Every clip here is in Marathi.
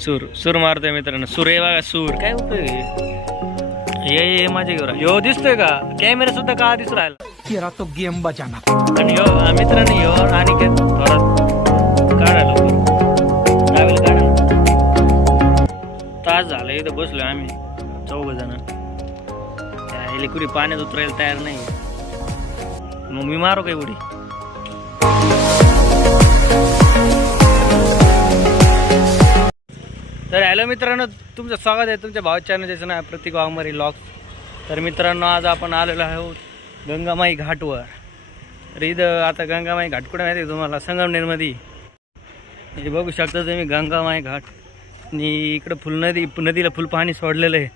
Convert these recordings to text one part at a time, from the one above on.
सूर मारतोय मित्रांनो. सूर आहे बघा, सूर. काय उपयोग आहे? ये माझ्या घेऊन यो दिसतोय का? कॅमेरा सुद्धा का दिसू राहिला. तेरा तो गेम बजाना. आणि यो मित्रांनो यो आणि काढायला काढा तास झालं इथं बसलोय आम्ही 4 जण. त्या कुठे पाण्यात उतरायला तयार नाही. मग मी मारू काही उडी. तर हॅलो मित्रांनो, तुमचं स्वागत आहे तुमच्या भाव चॅनल, ज्याचं नाव प्रतीक वाघमारे व्लॉग. तर मित्रांनो, आज आपण आलेलो आहोत गंगामाई घाटवर. तर इथं आता गंगामाई घाट कुठे माहिती आहे तुम्हाला? संगमनेरमध्ये. हे बघू शकता तुम्ही गंगामाई घाट. आणि इकडं नदीला फुल पाणी सोडलेलं आहे.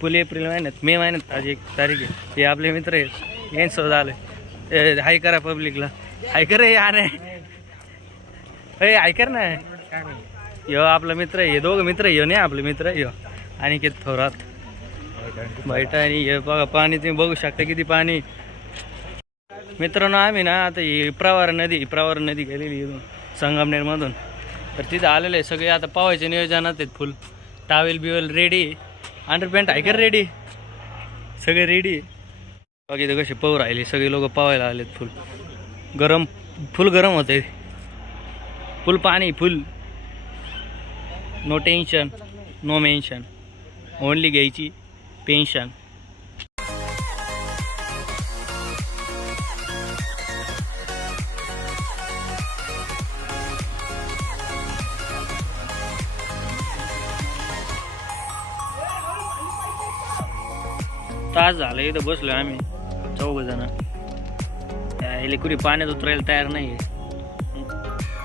फुल एप्रिल महिन्यात, मे महिन्यात आज 1 तारीख आहे. हे आपले मित्र आहेत, यांचं झालं. हाय करा पब्लिकला, हाय करा. हाय कर ना. यो आपला मित्र आहे, हे दोघं मित्र यो नाही आपले मित्र यो अनिकेत थोरात बैठ. आणि हे बघा पाणी तुम्ही बघू शकता किती पाणी. मित्रांनो, आम्ही ना आता ही प्रवार नदी गेलेली इथून संगमनेरमधून. तर तिथं आलेलं आहे सगळे. आता पावायचे नियोजनात आहेत. फुल towel bevel ready, underpant hiker ready, सगळे रेडी. बाकी इथं कसे पाहू राहिले सगळे लोक पावायला आलेत. फुल गरम होते. फुल पाणी, full. No tension, no mention, only घ्यायची पेन्शन. तास झालं इथं बसलोय आम्ही 4 जण. त्या कुठे पाण्यात उतरायला तयार नाही आहे.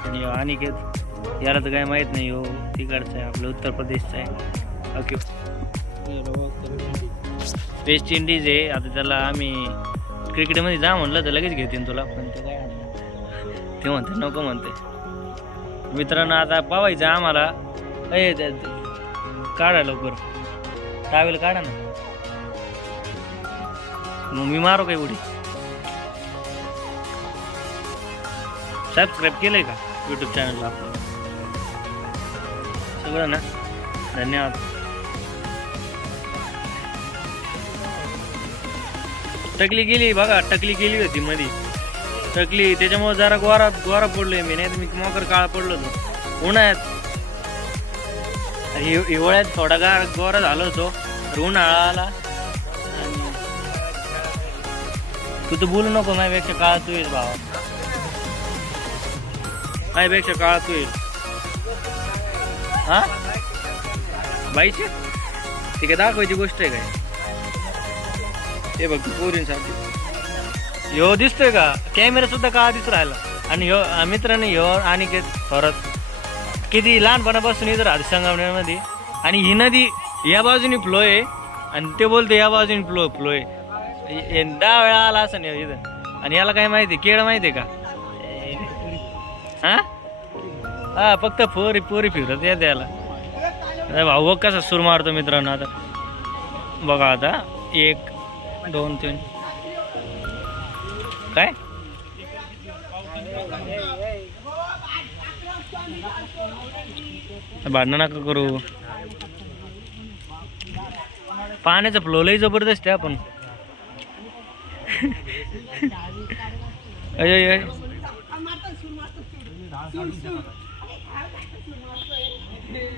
आणि अनिकेत याला तर काय माहीत नाही. हो तिकडचं आहे, आपलं उत्तर प्रदेशचं आहे. ओके, वेस्ट इंडिज आहे. आता त्याला आम्ही क्रिकेटमध्ये जा म्हणलं तर लगेच घेतील तुला, पण ते काय ते म्हणते नको म्हणते. मित्रांनो, आता पावायचं आम्हाला. काढा लवकर, टावेल काढा ना. मग मी मारू काही उडी. सबस्क्राईब केलंय का यूट्यूब चॅनलला आपलं? सगळं ना, धन्यवाद. टकली गेली बघा, टकली गेली होती मध्ये टकली, त्याच्यामुळे जरा गोरा पडलोय मी. नाही तर मी मोकर काळा पडलो होतो उन्हाळ्यात. हिवाळ्यात थोडा गोरा झालो होतो. तर उन्हाळा आला आणि तू तर बोलू नको. माझ्यापेक्षा काळा तू येईल भावा, माझ्यापेक्षा काळा तू येईल. हा बाईचे ते काय दाखवायची गोष्ट आहे काय? हे बघ पोरींसाठी ह्यो दिसतोय का? कॅमेरा सुद्धा का दिसू राहिला. आणि ह्यो मित्रांनो ह्यो अनिकेत थोरात किती लहानपणापासून इथं राहते संगमनेरमध्ये. आणि ही नदी या बाजूने फ्लो आहे आणि ते बोलते या बाजूने फ्लो आहे. 10 वेळा आला असं नाही इथं. आणि याला काय माहिती, केळं माहिती आहे का? हा फक्त पोरी फिरत या त्याला. भाऊ बघ कसा सूर मारतो मित्रांनो. आता बघा, आता 1 2 3 काय भांडण नका करू. पाण्याचा फ्लो लय जबरदस्त आहे. आपण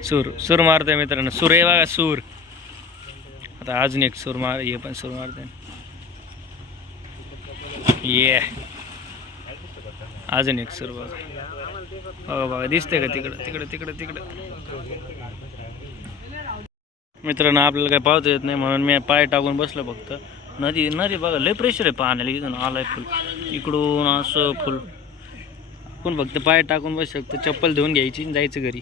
सूर मारतोय मित्रांनो. सूर आहे बघा, सूर. आता अजून एक सूर मार, हे पण सूर मारतोय. ये अजून एक सूर बघा बघा दिसतंय का? तिकडं मित्रांनो, आपल्याला काय पावता येत नाही म्हणून मी पाय टाकून बसलो फक्त. नदी बघा लय प्रेशर आहे पाण्याला. इथून आलाय फुल, इकडून असं फुल. आपण फक्त पाय टाकून बसू शकतो. चप्पल धुवून घ्यायची आणि जायचं घरी.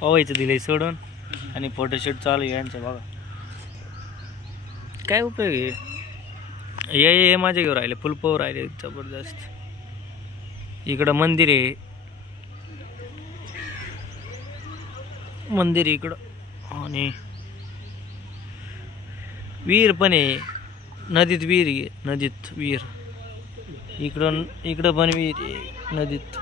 पवायचं दिलंय सोडून आणि फोटोशूट चालू आहे यांचं. बघा काय उपयोग आहे. ये माझ्या घेऊन राहिले, फुल पोह राहिले जबरदस्त. इकडं मंदिर आहे, इकडं. आणि विहीर पण आहे. नदीत विहीर आहे, नदीत विहीर. इकडं पण विहीर आहे नदीत.